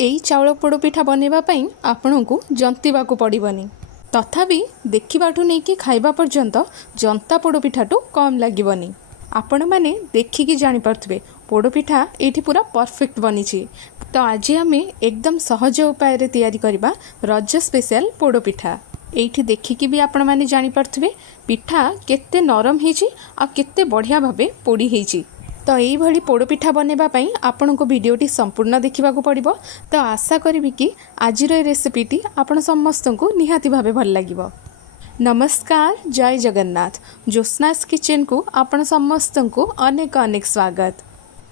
एई चाउल पोड़पिठा बनैबा पई आपनकु जंतिबाकू पड़िबनी। तथापि देखिबाठू नेकी खाइबा पर्यंत जंता पोड़पिठाटू कम लागिबनी। आपण माने देखिकी जानी पारथबे पोड़पिठा एठी पूरा परफेक्ट बनीची। तो आज आम एकदम सहज उपाय रे तैयारी करबा रज स्पेशल पोड़पिठा। एठी देखिकी भी आपण माने जानी पारथबे पिठा केते नरम हेची आ केते बढ़िया भाबे पोड़ी हेची। तो यही भली पोड़पिठा बनैबा पई आपनको वीडियोटी संपूर्ण देखा पड़ो। तो आशा करी कि आज रेसिपीटी आपण समस्तंकु निहाती भावे भल लागिबो। नमस्कार, जय जगन्नाथ। ज्योत्स्नास किचन को आपण समस्तंकु अनेक अनेक स्वागत।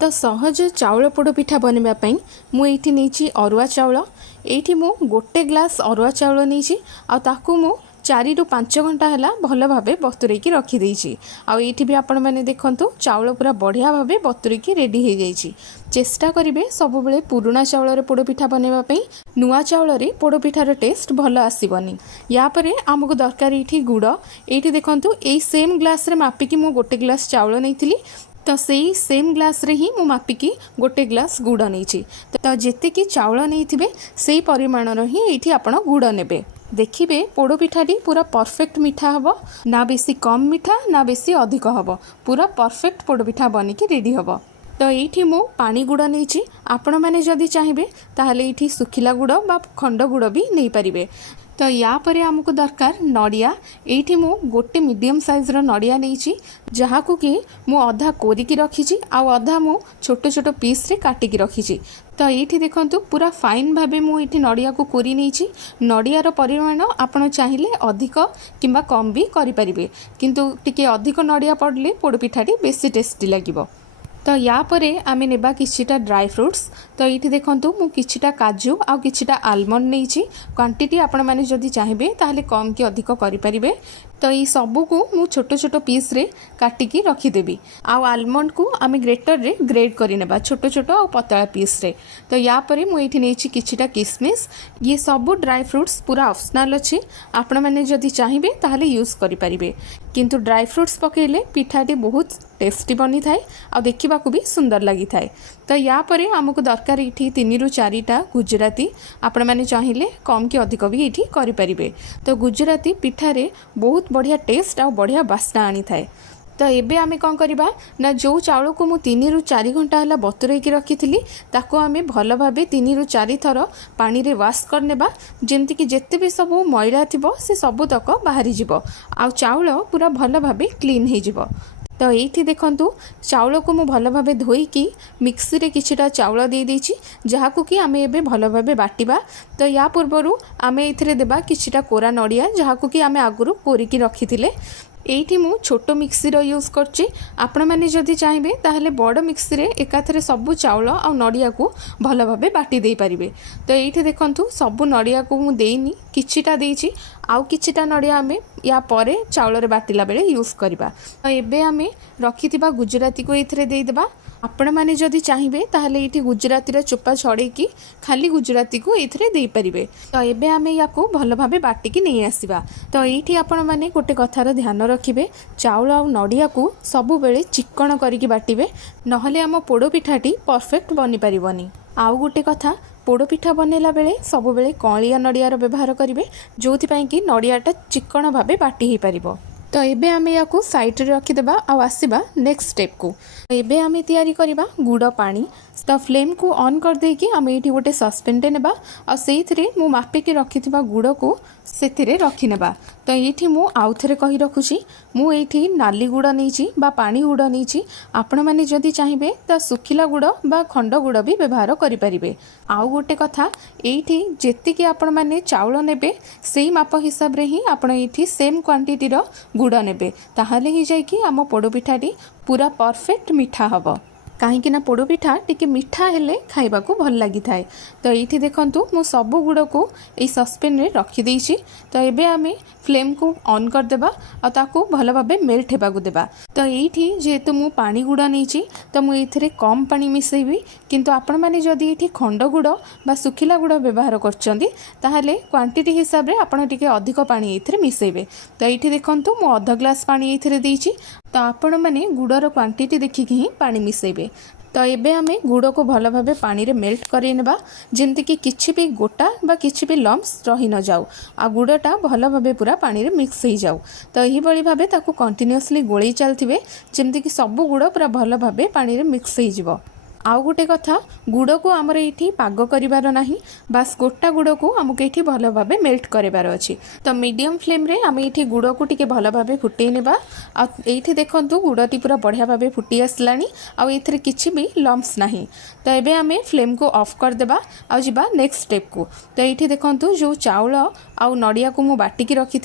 तो सहज चाउल पोड़पिठा बनैबा पई मु एठी नेची अरुआ चाउल। एठी मु गोटे ग्लास अरुआ चाउल नेची आ ताकू मु 4 ରୁ 5 घंटा है भल भाव बतुरेकी रखीदे। आईटी भी आपण मैंने देखु चाउल पूरा बढ़िया भाव बतुरेकी रेडी हो जाइए। चेष्टा करेंगे सब बेले पुराणा चाउल पोड़पिठा बनैबा नुआ चाउल पोड़पिठार टेस्ट भल आसबनी। यापर आमको दरकार ये गुड़। ये देखूँ यही सेम ग्लास मापिकी मु गोटे ग्लास चाउल नहीं तो सही सेम ग्लास रे ही मु मापिकी गोटे ग्लास गुड़ नहीं। तो जेतिकी चाउल नहीं से परिमाणर ही ये आप गुड़ नेबे। देखिए पोड़पिठाटी पूरा परफेक्ट मीठा हम ना बेसी कम मीठा ना बेसी अधिक हम पूरा परफेक्ट पोड़पिठा बनिकी रेडी हम। तो ये मु पानी गुड़ नहीं आपण मैंने जदि चाहिए ताहले ये सुखिला गुड़ बा खंड गुड़ भी नहीं पारिबे। तो या परे आमको दरकार नड़िया। ये मु गोटे मीडियम साइज नड़िया नहीं जहाँ को कि मु अधा कोरिकी रखी आधा मु छोट छोट पीस रे काटिकी रखी। तो ये देखूँ पूरा फाइन भावे मुझे नड़िया को कोरी नहीं। नड़ियार परिमाण आपड़ चाहिए अधिक किंबा कम भी करें, किंतु टिके अधिक नड़िया पड़े पोड़पिठाटी बेसी टेस्टी लगे। तो या परे आमे नेबा किछिटा ड्राई फ्रूट्स। तो ये देखूँ मु किछिटा काजू आ किछिटा आलमंड नहीं। क्वांटिटी आपण माने जदि चाहिए ताहले कम कि अधिक करें। तो ये सबू को मु छोट छोट पीस रे काटिकी रखीदेवी। आलमंड को आमे ग्रेटर रे ग्रेड करनेबा छोट छोट आ पतला पीस रे। तो या परे मु एठी नेछि किछिटा किशमिश। ये सबू ड्राई फ्रूट्स पूरा ऑप्शनल अच्छी, आपण माने जदि चाहिए ताहले यूज करें, किंतु ड्राई फ्रूट्स पकेले पिठाटी बहुत टेस्टी बनी थाए आ देखा भी सुंदर लगी थाए। तो या परे आमको दरकार ये 3 ରୁ 4टा गुजराती। आपण माने चाहिए कम कि अधिक भी ये करें। तो गुजराती पिठारे बहुत बढ़िया टेस्ट आ बढ़िया बास्ना आनी थाए। तो एबे आमे कौन करबा ना जो चाउल को मु 3 ରୁ 4 घंटा है बतुरेकी रखी ताको आमे भल भाबे 3 ରୁ 4 थर पानी रे वाश करनेबा, जेमति कि जेते भी सब मैला थिबो से सब तक बाहरी जिवो आ चाउल पूरा भल भाबे क्लीन हे जिवो। तो ये देखु चाउल को मु भल भाव धोईकी मिक्सी रे किछिटा चाउल दे देछि जहाँ को कि आमे एबे भल भाव बाटिबा। तो या पूर्वरु आमे एथिरे देबा किछिटा कोरा नड़िया जहाँ को कि आमे आगुरु कोरिकी रखिथिले। एठी मु छोटो मिक्सी रो यूज करछि। आपण माने जदि चाहिए ताहले बड़ मिक्सी रे एकाथरे सबु चाउल आ नड़िया को भल भाबे बाटी दे पारिबे। तो एठी देखंतु सबु नड़िया को मु देइनी, किछिटा देइछि आउ किछिटा नड़िया आमे या परे चाउल रे बाटिला बेले यूज करबा। तो एबे आमे रखिथिबा गुजराती को एथिरे देइ देबा। आपण माने जदि चाहिए ताहले एठी गुजराती रे चोपा छड़ेकी खाली गुजराती को एथिरे देइ परिबे। तो एबे आमे याको भल भाबे बाटिकी नहीं आसीबा। तो एठी आपण माने गोटे कथार ध्यान रखिबे, चाउल आ नड़िया को सबु बेले चिक्कण करिकी बाटिबे, नहले आम पोड़पिठाटी परफेक्ट बनी पारिबनी। आउ गोटे कथा, पोड़पिठा बनैला बेले सबु बेले कलिया नड़ियार व्यवहार करेंगे जो कि नड़ियाटा चिक्कण भावे बाटी हो पारिबो। तो एबे आमे याको साइड रे रखिदेबा आ आसीबा नेक्स्ट स्टेप को। एबे आमे तैयारी करिबा गुड़ पानी। तो फ्लेम को ऑन कर देकी आमे एठी गोटे सस्पेन नेबा आ सेइथिरे मु मापिकी रखिथिबा गुड़ को सेथिरे रखि नेबा। तो ये मु आउ थे कही रखुची मु एठी नाली गुड़ नहीं बा पानी गुड़ नहीं। आपण माने जदि चाहिए तो सुखिला गुड़ बा खंड गुड़ भी व्यवहार करें। आउ गोटे कथा, एठी जेतिकी आपण माने चाउल नेबे सेही माप हिसाब रे ही आपण एठी सेम क्वांटिटी रो गुड़ नेबे, ताहाले ही जाई कि आम पोड़पिठाटी पूरा परफेक्ट मीठा हबो। कहीं ना पोड़पिठा टिके मीठा हेले खाइबा को भल लगी थाए। तो ये देखंतु मु सबु गुड़ को यही सस्पेन रे रखी देइछि। तो एबे आमे फ्लेम को ऑन कर देबा और ताको भल भाबे मेल्ट हेबा को देबा। तो एठी जेहेतु मु पानी गुड़ नहीं तो मु एथिरे कम पानी मिसेबी, किंतु आपण माने जदि एठी खंड गुड़ बा सुखिला गुड़ व्यवहार करछंदी ताहाले क्वांटिटी हिसाब रे आपण टिके अधिक पानी एथिरे मिसेबे। तो एठी देखंतु मु आधा ग्लास पानी एथिरे देइछि। तो आपण माने गुड़र क्वांटिटी देखिकी ही पानी मिसेबे। तो एबे आमे गुड़ को भल भाव पानी रे मेल्ट करें नेबा जेमती कि किछि भी गोटा बा किछि भी लम्स रही न जाऊ आ गुड़टा भल भाव पूरा पानी रे मिक्स हो जाऊ। तो यही भली भाव ताकू कंटिन्यूअसली गोळेई चलथिबे जेमती कि सब गुड़ पूरा भल भाव पानी रे मिक्स हो जिवो। आउ गोटे कथा गुड़ को आमर ये पाग कर ना बास गोटा गुड़ को आमको ये भल भाव मेल्ट करार अच्छी। तो मीडियम फ्लेम रे आम ये गुड़ को टिके भल भाव फुटे नेबा। ये देखूँ गुड़टी पूरा बढ़िया भाव फुटी आसला आउ किसी भी लम्स नहीं। तो ये आम फ्लेम को ऑफ करदेबा आउ जिबा नेक्स्ट स्टेप को। तो ये देखूँ जो चाउल आउ नड़िया को मु बाटिकी रखी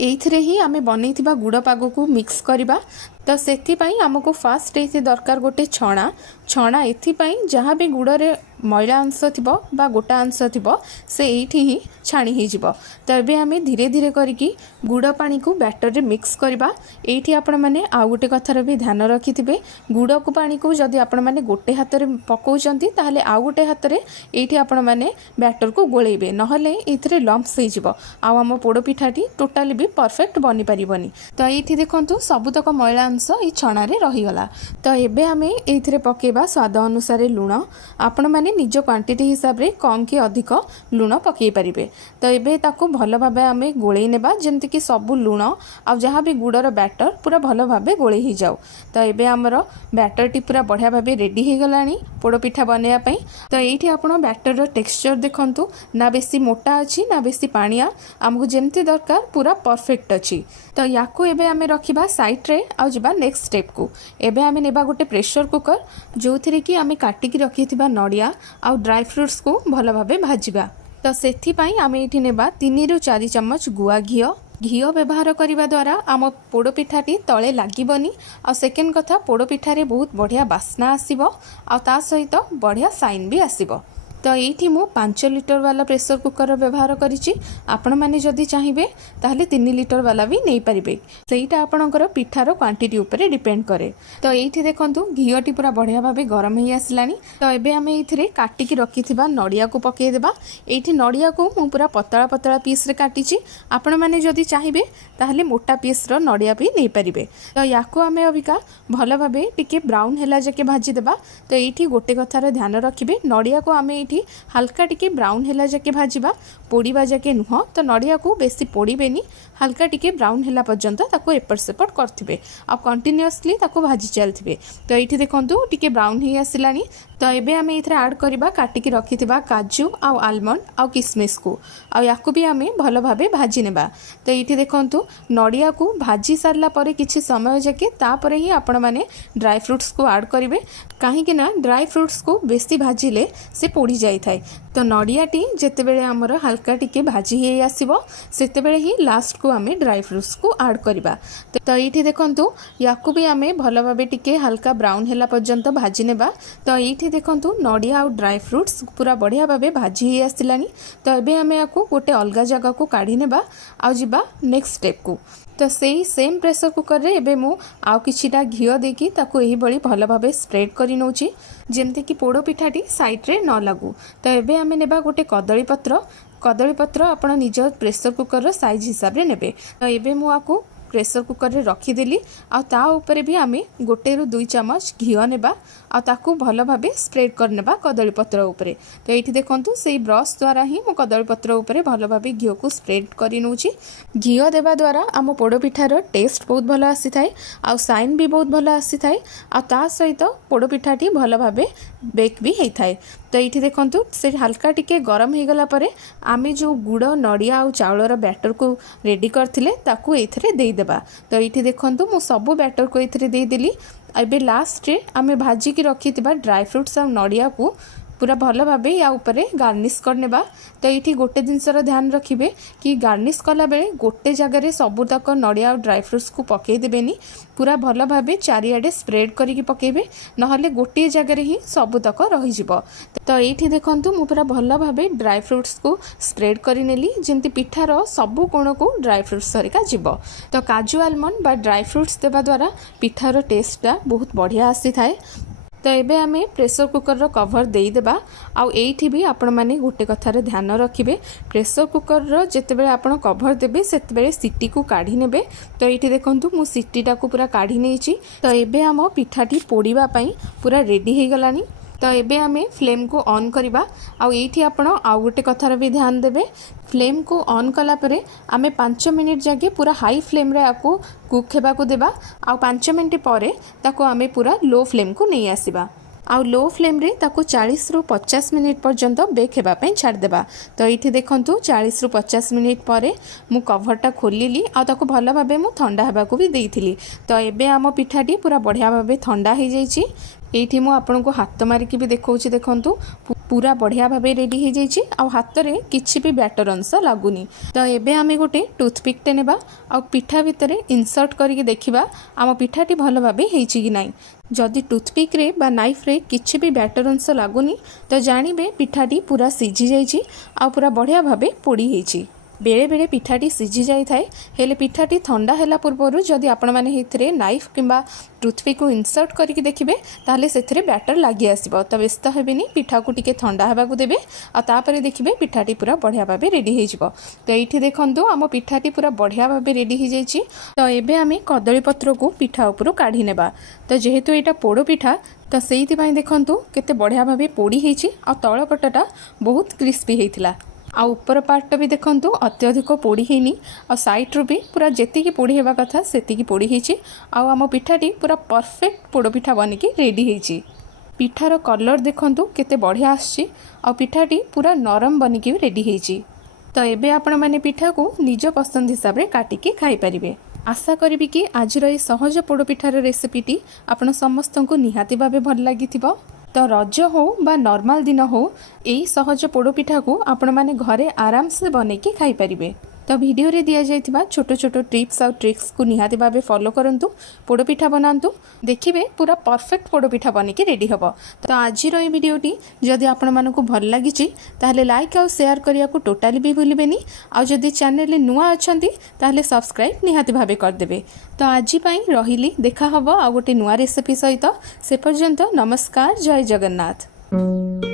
ये ही आम बनई गुड़ पाग को मिक्स करवा। तो से आमको फास्ट ये दरकार गोटे छणा छणा एथिपाई जहाँ भी गुड़े मैला अंश थी बा गोटा अंश थी से ये ही छाणी हो। तो ये आम धीरे धीरे करके गुड़ पानी को बैटर रे मिक्स करवा। ये आपण मैंने आउ गोटे कथार भी ध्यान रखि थे गुड़ को पानी को जदि आपण मैंने गोटे हाथ में पकाउछंती ताहले आउ गोटे हाथ में ये आपण मैंने बैटर को गोलेबे नहले ये लम्स हो आम पोड़पिठाटी टोटाली भी परफेक्ट बनी पारिबनी। तो ये देखो सबुतक मैला अंश ये छणारे रहीगला। तो ये आम ये पकेबा स्वाद अनुसार लुण आपण मैंने निज क्वांटिटी हिसाब रे कम कि अधिक लुण पकई पारिबे। तो ये ताकू भल भाव आम गोलई नेबा जेमती कि सबू लुण आ जहाँ भी गुड़र बैटर पूरा भल भाव गोलई हो जाऊ। तो ये आमर बैटर टी पूरा बढ़िया भाव रेडी हो गलानी पोड़पिठा बनवाई। तो ये आपण बैटर टेक्सचर देखंतु ना बेसी मोटा अच्छी ना बेसी पानिया आमको जेमती दरकार पूरा परफेक्ट अच्छी। तो याकू एबे आमे रखिबा साइड रे आ जिबा नेक्स्ट स्टेप को। एबे आमे नेबा गोटे प्रेशर कुकर जो थी कि आमे काटिकी रखिथिबा नड़िया आउ ड्राई फ्रूट्स को भल भाव भाजिबा। तो सेथिपाई आमे एठी नेबा 3 ରୁ 4 चम्मच गुआ घी व्यवहार करने द्वारा आम पोड़पिठाटी तले लगभनी। आ सेकेंड कथा पोड़पिठारे बहुत बढ़िया बास्ना आसीबो आ ता सहित बढ़िया साइन भी आसीबो। तो ये मु 5 लिटर वाला प्रेशर कुकर व्यवहार करिछि। आपण माने जदि चाहिए ताहले 3 लिटर वाला भी नहीं पारिबे सेटा आपणकर पिठार क्वांटिटी उपरे डिपेंड करे। तो ये देखंतु घीटी पूरा बढ़िया भाव गरम ही आसलानी। तो एबे आमे एथिरे काटिकी रखिथिबा नड़िया को पकेई देबा। एठी नड़िया को मु पूरा पतला पतला पीस रे काटिछि। आपण माने जदि चाहिए ताहले मोटा पीस रो नड़िया भी नहीं पारिबे। तो याको आमे अबिका भल भाव टिके ब्राउन हैला जाके भाजी देबा। तो एठी गोटे कथार ध्यान रखिबे नड़िया को आमे हल्का टिके ब्राउन हैला जाके भाजिबा पोड़ीबा जाके नुह। तो नड़िया को बेसी पोड़ीबेनी हल्का टिके ब्राउन हैला पर्यंत ताको एपट सेपट करथिबे आ कंटिन्यूअसली ताको भाजी चलथिबे। तो ये देखंतु टिके ब्राउन ही आसिलानी। तो एबे आमे इथरे ऐड करबा काटिकी रखिथिबा काजू आ आलमंड आ किसमिस को आ याकू भी आमे भल भाबे भाजी नेबा। तो ये देखंतु नड़िया को भाजी सारला परे किछि समय जाके तापरे ही आपण माने ड्राई फ्रूट्स को ऐड करिवे कहीं ना ड्राई फ्रूट्स को बेसी भाजिले से पोड़ी जाई थाए। तो नड़ियाटी जेतेबेले आमर हल्का टिके भाजी हे आसीबो सेतेबेले ही लास्ट को आमे ड्राई फ्रूट्स को ऐड करबा। तो ये देखंतु याकू भी आमे भल भाबे टिके हल्का ब्राउन हैला पर्यंत भाजी नेबा। तो ये देखंतु नड़िया और ड्राई फ्रूट्स पूरा बढ़िया भाबे भाजी हे आसिलानी। तो एबे आमे याकू गोटे अलगा जगह को काढी नेबा आ जिबा नेक्स्ट स्टेप को। तो सही सेम प्रेशर कुकर रे एबे मु आउ किछिटा घिओ देकी ताको एही बळी भल भाबे स्प्रेड करि नउची जेमते कि पोड़ो पिठाटी साइड रे न लागू। तो एबे आमे नेबा गोटे कदली पत्र आपण निज प्रेशर कुकर रो साइज हिसाब रे नेबे। तो एबे मु आकू प्रेशर कुकर रे रखीदेली आ ता ऊपर भी आमे 1 ରୁ 2 चम्मच घिओ नेबा आ ताकू भल भाबे स्प्रेड करनेबा कदली पत्र उपरे। तो ये देखंतु सेही ब्रश द्वारा ही मो कदली पत्र उपरे भल भाबे घिओ को स्प्रेड करि नउची। घिओ देबा द्वारा आम पोड़ पिठार टेस्ट बहुत भल आसी थाए आ साइन भी बहुत भल आसी थाए आ ता सहित पोड़ पिठाटी भल भाबे बेक भी हेई थाए। तो ये देखंतु से हल्का टिके गरम हो गला परे आमे जो गुड़ नड़िया और चाउलर बैटर को रेडी करथिले ताकू एथरे देई देबा। तो ये देखंतु मु सब बैटर को एथरे देई देली। एबे लास्ट रे आमे भाजी की रखी ड्राई फ्रूट्स और नड़िया को पूरा भल भाबे या उपरे गार्निश करनेबा। तो ये गोटे जिनसर ध्यान रखिए कि गार्निश कला बेले गोटे जगह सबुतक नड़िया और ड्राई फ्रूट्स को पकई देबेनी पूरा भल भाबे चारिआडे स्प्रेड करके पकेबे नहले गोटे जगह ही सबुतक रही जिवो। तो ये देखंतु मु पूरा भल भाबे ड्राई फ्रूट्स को स्प्रेड करि नेली जेंति पिठार सबु कोण को ड्राई फ्रूट्स सरिका जिवो। तो काजू आलमंड बा ड्राई फ्रूट्स देबा द्वारा पिठार टेस्टटा बहुत बढ़िया आसी थाए। तो एबे आमे प्रेसर कुकर रो कवर देई देबा। आउ एइठी भी आपण माने गोटे कथार ध्यान रखिबे, प्रेसर कुकर रो जेतेबेले आपण कवर देबे सेतेबेले सीटी को काढी नेबे। तो एइठी देखंतु मु सीटीटा को पूरा काढी नेइची। तो एबे आम पिठाटी पोड़ीबा पई पूरा रेडी हे गलानी। तो एबे आमे फ्लेम को ऑन करिबा। आउ एइठी आपण आउ गोटे कथार भी ध्यान देबे, फ्लेम को ऑन कला परे आमे 5 मिनिट जागे पूरा हाई फ्लेम रे आकु कुक हेबा को देबा। आउ 5 मिनिट परे ताको आमे पूरा लो फ्लेम को नहीं आसीबा। आउ लो फ्लेम रे ताको 40 रु 50 मिनिट पर्यंत बेक हेबा पई छाड़ देबा। तो एठी देखंतु 40 रु 50 मिनिट परे मु कवरटा खोलिली आ ताको भलो भाबे मु ठंडा हेबा को भी देइथिली। तो एबे आम पिठाटी पूरा बढ़िया भाबे ठंडा हे जाइछि। एठी मु आपनको हाथ मारिकी भी देखौछि, देखंतु पूरा बढ़िया भाबे रेडी हे जाइछि। आ हाथ रे किछि भी बैटर अंश लागुनी। तो एबे आमे गोटे टूथपिक टे नेबा आ पिठा भितरे इंसर्ट करिके देखिबा आम पिठाटी भलो भाबे हेछि कि नाही। जदि टूथपिक रे बा नाइफ रे किछि भी बैटर अंश लागुनी तो जानिबे पिठाटी पूरा सिझी जाइछि आ पूरा बढ़िया भाबे पोड़ी हेछि। बेले बेले पिठाटी सिझी जाई थाए, हेले पिठाटी ठंडा हैला पूर्वरु जदि आपण माने हेथिरे नाइफ किंबा टूथपिक को इंसर्ट करके देखिबे ताहले सेथिरे बैटर लागि आसीबो। तो व्यस्त हेबेनी, पिठा को टिके ठंडा हेबा को देबे आ तापरे देखिबे पिठाटी पूरा बढ़िया भाबे रेडी हे जिवो। तो एठी देखंतु आम पिठाटी पूरा बढ़िया भाबे रेडी हे जाइछि। तो एबे आमे कदली पत्र को पिठा ऊपर काढी नेबा। तो जेहेतु एटा पोड़ो पिठा तो सेइति पई देखंतु केते बढ़िया भाबे पोड़ी हेछि आ तळ पटटा बहुत क्रिस्पी हेइथिला। आ ऊपर पार्ट भी देखंतु अत्यधिक पोड़ी हेनी आ साइड रू भी पूरा जेतिकी पोड़ी हेबा कथा सेतिकी पोड़ी हेछि। आ आम पिठाटी पूरा परफेक्ट पोड़ो पिठा बनिकी रेडी हेछि। पिठार कलर देखंतु केते बढ़िया आछि आ पिठाटी पूरा नरम बनिकी रेडी हेछि। तो एबे आपण माने पिठा को निज पसंद हिसाब रे काटिकी खाई परिबे। आशा करी कि आज ए सहज पोड़ पिठार रेसिपीटी आपण समस्तंकु निहाती भाबे भल लागिथिबो। तो रज हो बा नॉर्मल दिन हो यही सहज पोड़ पिठा को आपण माने घरे आराम से बनैकी खाई परिबे। तो वीडियो रे दिया जाइथिबा छोटो छोटो टिप्स और ट्रिक्स को निहाती भाबे फॉलो करंतु, पोड़ पिठा बनांतु, देखिबे पूरा परफेक्ट पोड़ पिठा बनिकी रेडी हबो। तो आज रो वीडियोटी जदि आपण मानको भल लागिछि ताहले लाइक और शेयर करिया को टोटाली भी भूलिबेनी। आ जदि चैनल नुआ अछंती ताहले सब्सक्राइब निहाती भाबे कर देबे। तो आज पई रहिली, देखा हबो आ गोटे नुआ रेसिपी सहित। से पर्यंत नमस्कार, जय जगन्नाथ।